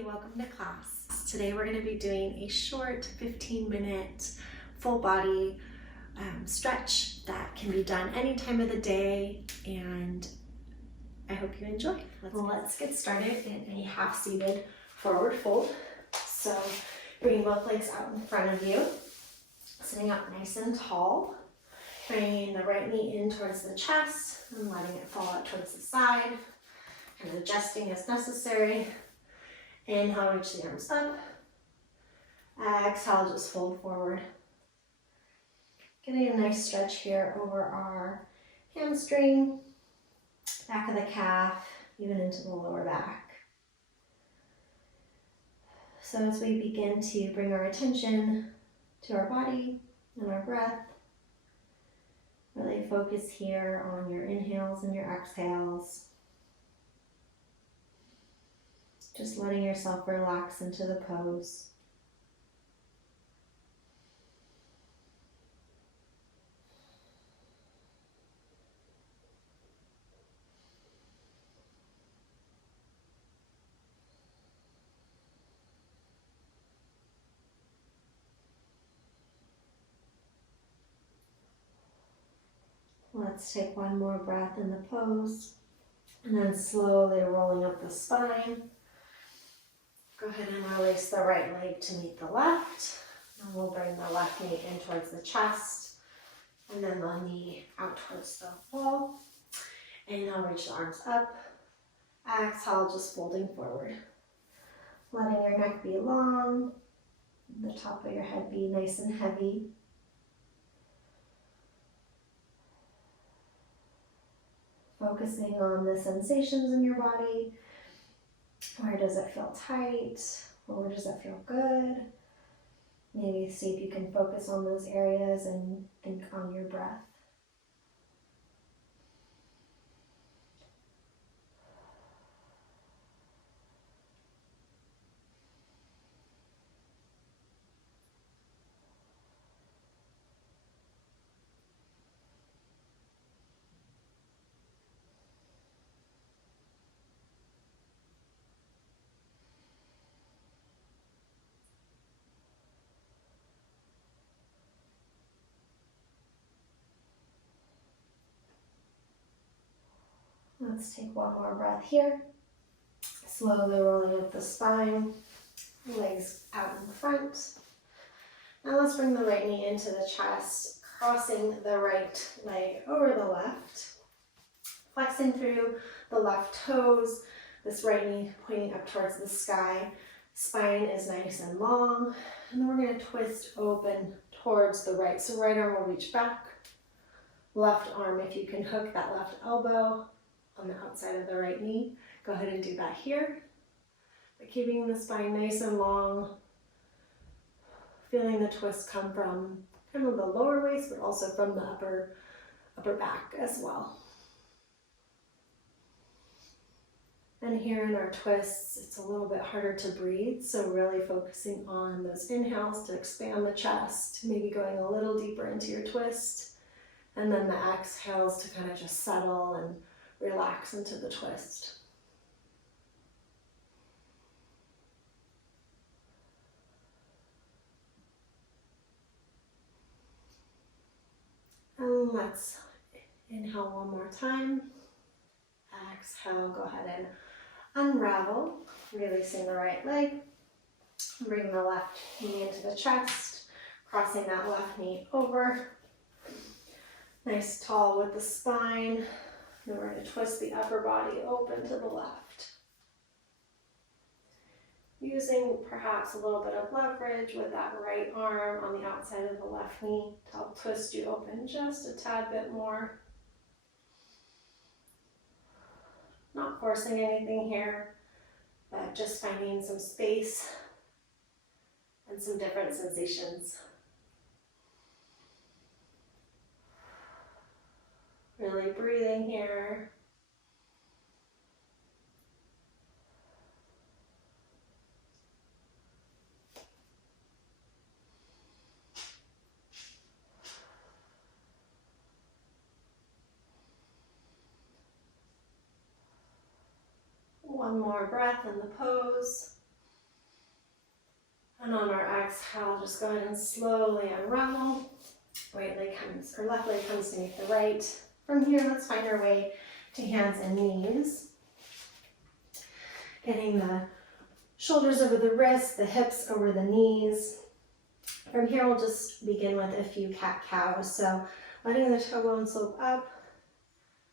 Hi, welcome to class. Today we're going to be doing a short 15-minute full body stretch that can be done any time of the day, and I hope you enjoy. Let's get started in a half-seated forward fold. So bringing both legs out in front of you, sitting up nice and tall, bringing the right knee in towards the chest and letting it fall out towards the side, and adjusting as necessary. Inhale, reach the arms up. Exhale, just fold forward. Getting a nice stretch here over our hamstring, back of the calf, even into the lower back. So as we begin to bring our attention to our body and our breath, really focus here on your inhales and your exhales. Just letting yourself relax into the pose. Let's take one more breath in the pose, and then slowly rolling up the spine. Go ahead and release the right leg to meet the left, and we'll bring the left knee in towards the chest, and then the knee out towards the wall. Inhale, reach the arms up. Exhale, just folding forward. Letting your neck be long, the top of your head be nice and heavy. Focusing on the sensations in your body. Where does it feel tight? Or where does it feel good? Maybe see if you can focus on those areas and think on your breath. Let's take one more breath here. Slowly rolling up the spine, legs out in front. Now let's bring the right knee into the chest, crossing the right leg over the left, flexing through the left toes, this right knee pointing up towards the sky. Spine is nice and long, and then we're going to twist open towards the right. So right arm will reach back, left arm, if you can hook that left elbow on the outside of the right knee, go ahead and do that here. But keeping the spine nice and long, feeling the twist come from kind of the lower waist, but also from the upper back as well. And here in our twists, it's a little bit harder to breathe, so really focusing on those inhales to expand the chest, maybe going a little deeper into your twist, and then the exhales to kind of just settle and relax into the twist. And let's inhale one more time. Exhale, go ahead and unravel, releasing the right leg. Bring the left knee into the chest, crossing that left knee over. Nice tall with the spine. And we're going to twist the upper body open to the left. Using perhaps a little bit of leverage with that right arm on the outside of the left knee to help twist you open just a tad bit more. Not forcing anything here, but just finding some space and some different sensations. Really breathing here. One more breath in the pose. we'll just go ahead and slowly unravel. Right leg comes, or left leg comes to meet the right. From here, let's find our way to hands and knees. Getting the shoulders over the wrists, the hips over the knees. From here, we'll just begin with a few cat-cows. So letting the tailbone slope up,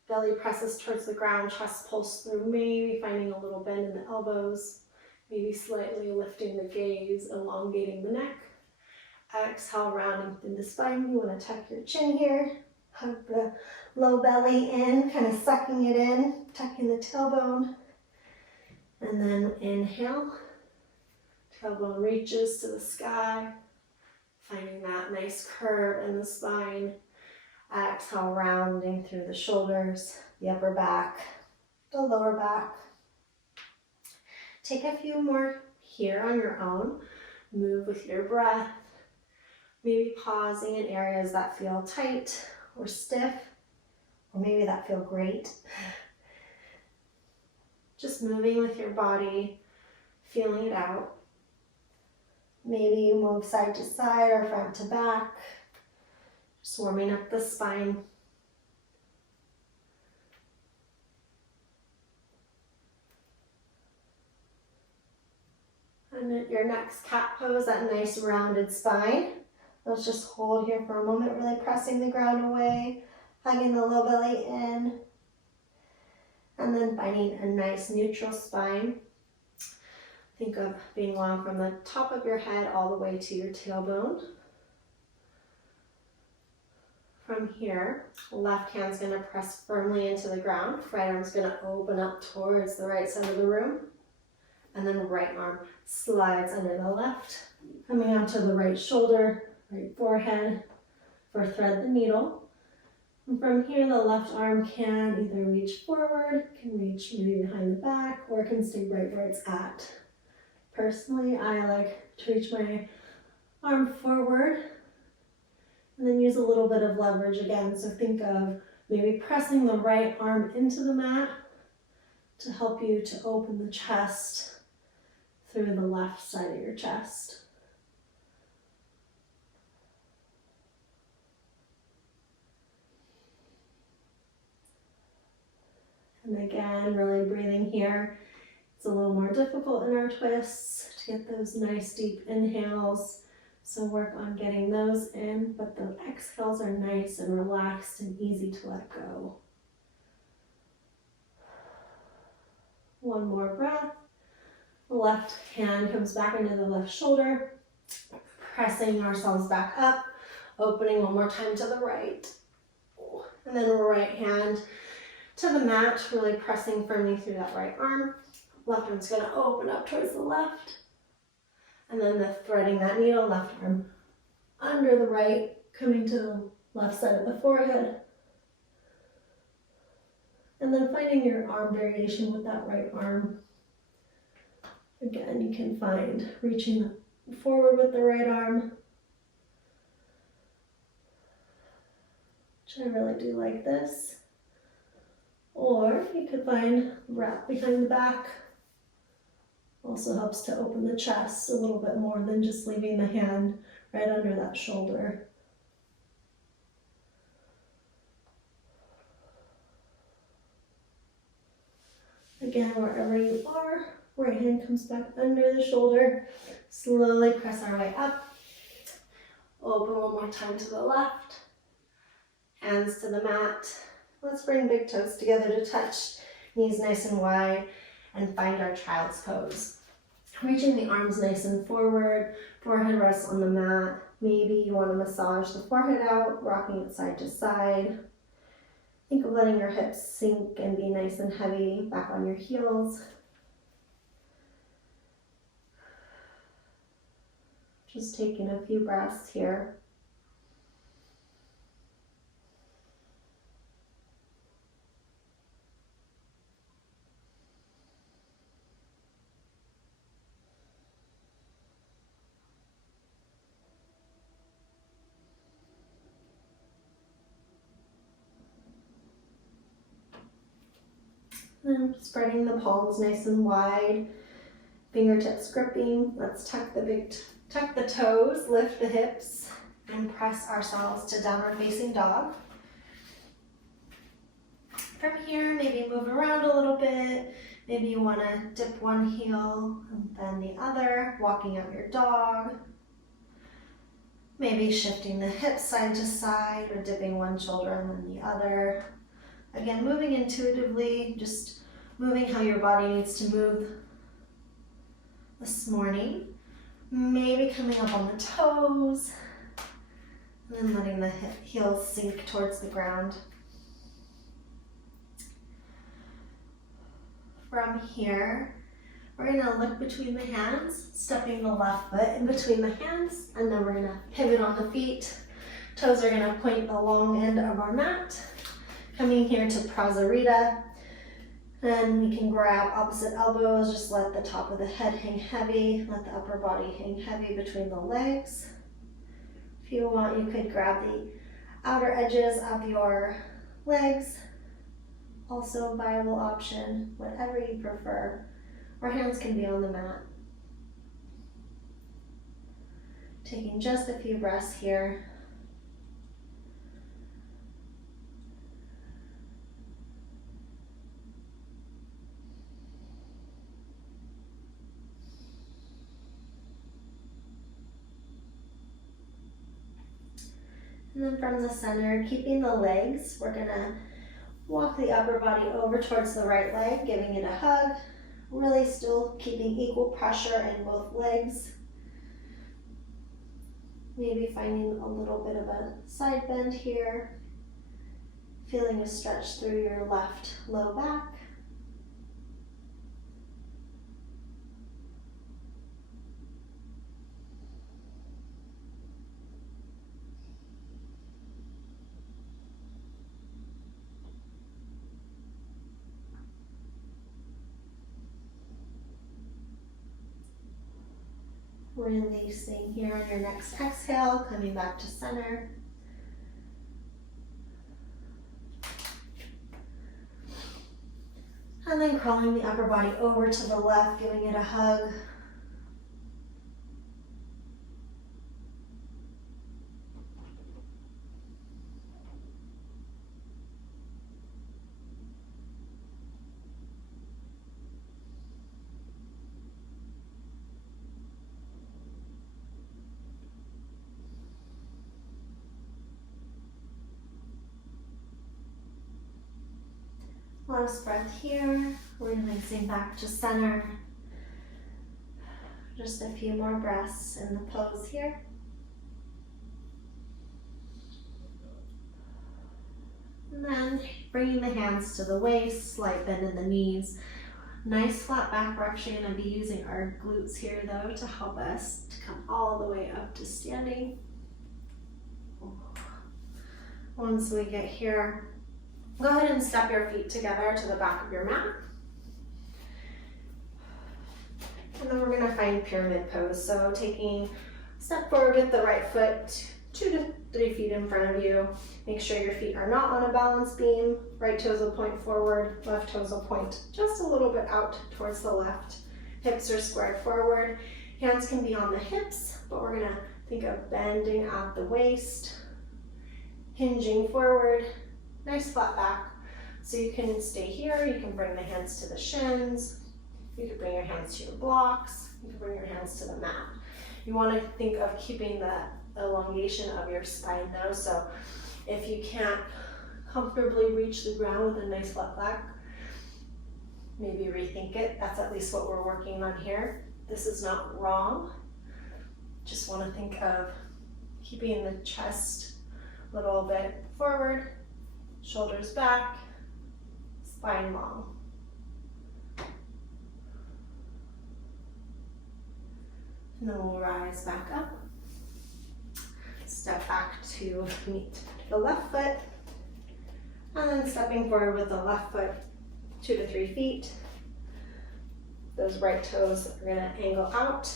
belly presses towards the ground, chest pulls through, maybe finding a little bend in the elbows, maybe slightly lifting the gaze, elongating the neck. Exhale, rounding through the spine. You want to tuck your chin here, hug the low belly in, kind of sucking it in, tucking the tailbone. And then inhale, tailbone reaches to the sky, finding that nice curve in the spine. Exhale, rounding through the shoulders, the upper back, the lower back. Take a few more here on your own. Move with your breath. Maybe pausing in areas that feel tight or stiff, or maybe that feel great. Just moving with your body, feeling it out. Maybe you move side to side or front to back, just warming up the spine. And at your next cat pose, that nice rounded spine. Let's just hold here for a moment, really pressing the ground away, hugging the low belly in, and then finding a nice neutral spine. Think of being long from the top of your head all the way to your tailbone. From here, left hand's gonna press firmly into the ground, right arm's gonna open up towards the right side of the room, and then right arm slides under the left, coming onto the right shoulder, right forehead for thread the needle. And from here, the left arm can either reach forward, can reach maybe behind the back, or it can stay right where it's at. Personally, I like to reach my arm forward and then use a little bit of leverage again. So think of maybe pressing the right arm into the mat to help you to open the chest through the left side of your chest. And again, really breathing here. It's a little more difficult in our twists to get those nice deep inhales. So work on getting those in, but the exhales are nice and relaxed and easy to let go. One more breath. The left hand comes back into the left shoulder, pressing ourselves back up, opening one more time to the right. And then right hand to the mat, really pressing firmly through that right arm. Left arm's gonna open up towards the left. And then the threading that needle, left arm under the right, coming to the left side of the forehead. And then finding your arm variation with that right arm. Again, you can find reaching forward with the right arm, which I really do like this. Or you could find wrap behind the back. Also helps to open the chest a little bit more than just leaving the hand right under that shoulder. Again, wherever you are, right hand comes back under the shoulder. Slowly press our way up. Open one more time to the left. Hands to the mat. Let's bring big toes together to touch. Knees nice and wide. And find our child's pose. Reaching the arms nice and forward. Forehead rests on the mat. Maybe you want to massage the forehead out, rocking it side to side. Think of letting your hips sink and be nice and heavy back on your heels. Just taking a few breaths here. And spreading the palms nice and wide, fingertips gripping. Let's tuck the big Tuck the toes, lift the hips, and press ourselves to downward facing dog. From here, maybe move around a little bit. Maybe you want to dip one heel and then the other, walking out your dog. Maybe shifting the hips side to side or dipping one shoulder and then the other. Again, moving intuitively, just moving how your body needs to move this morning. Maybe coming up on the toes and then letting the heels sink towards the ground. From here, we're going to look between the hands, stepping the left foot in between the hands, and then we're going to pivot on the feet. Toes are going to point the long end of our mat. Coming here to Prasarita, and we can grab opposite elbows, just let the top of the head hang heavy, let the upper body hang heavy between the legs. If you want, you could grab the outer edges of your legs. Also a viable option, whatever you prefer. Our hands can be on the mat. Taking just a few breaths here. And then from the center, keeping the legs, we're gonna walk the upper body over towards the right leg, giving it a hug. Really still keeping equal pressure in both legs. Maybe finding a little bit of a side bend here. Feeling a stretch through your left low back. Releasing here on your next exhale, coming back to center. And then crawling the upper body over to the left, giving it a hug. Last breath here, releasing back to center. Just a few more breaths in the pose here. And then bringing the hands to the waist, slight bend in the knees. Nice flat back. We're actually going to be using our glutes here though to help us to come all the way up to standing. Once we get here, go ahead and step your feet together to the back of your mat. And then we're going to find pyramid pose. So taking a step forward with the right foot, 2 to 3 feet in front of you. Make sure your feet are not on a balance beam. Right toes will point forward, left toes will point just a little bit out towards the left. Hips are squared forward. Hands can be on the hips, but we're going to think of bending at the waist, hinging forward. Nice flat back. So you can stay here, you can bring the hands to the shins, you can bring your hands to your blocks, you can bring your hands to the mat. You want to think of keeping the elongation of your spine though, so if you can't comfortably reach the ground with a nice flat back, maybe rethink it. That's at least what we're working on here. This is not wrong. Just want to think of keeping the chest a little bit forward, shoulders back, spine long. And then we'll rise back up. Step back to meet the left foot. And then stepping forward with the left foot 2 to 3 feet. Those right toes are going to angle out.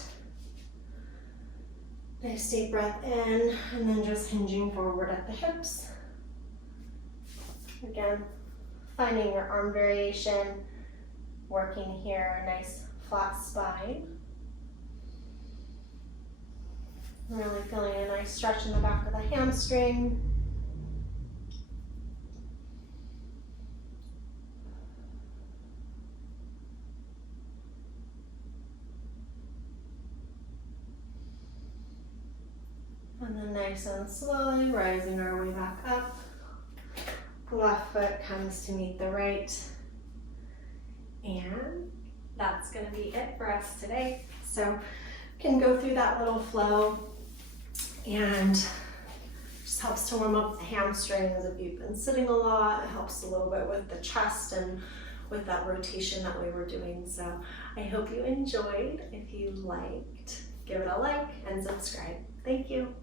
Nice deep breath in, and then just hinging forward at the hips. Again, finding your arm variation, working here, nice flat spine. Really feeling a nice stretch in the back of the hamstring. And then nice and slowly rising our way back up. The left foot comes to meet the right. And that's going to be it for us today. So can go through that little flow, and just helps to warm up the hamstrings. If you've been sitting a lot, it helps a little bit with the chest and with that rotation that we were doing. So I hope you enjoyed. If you liked, give it a like and subscribe. Thank you.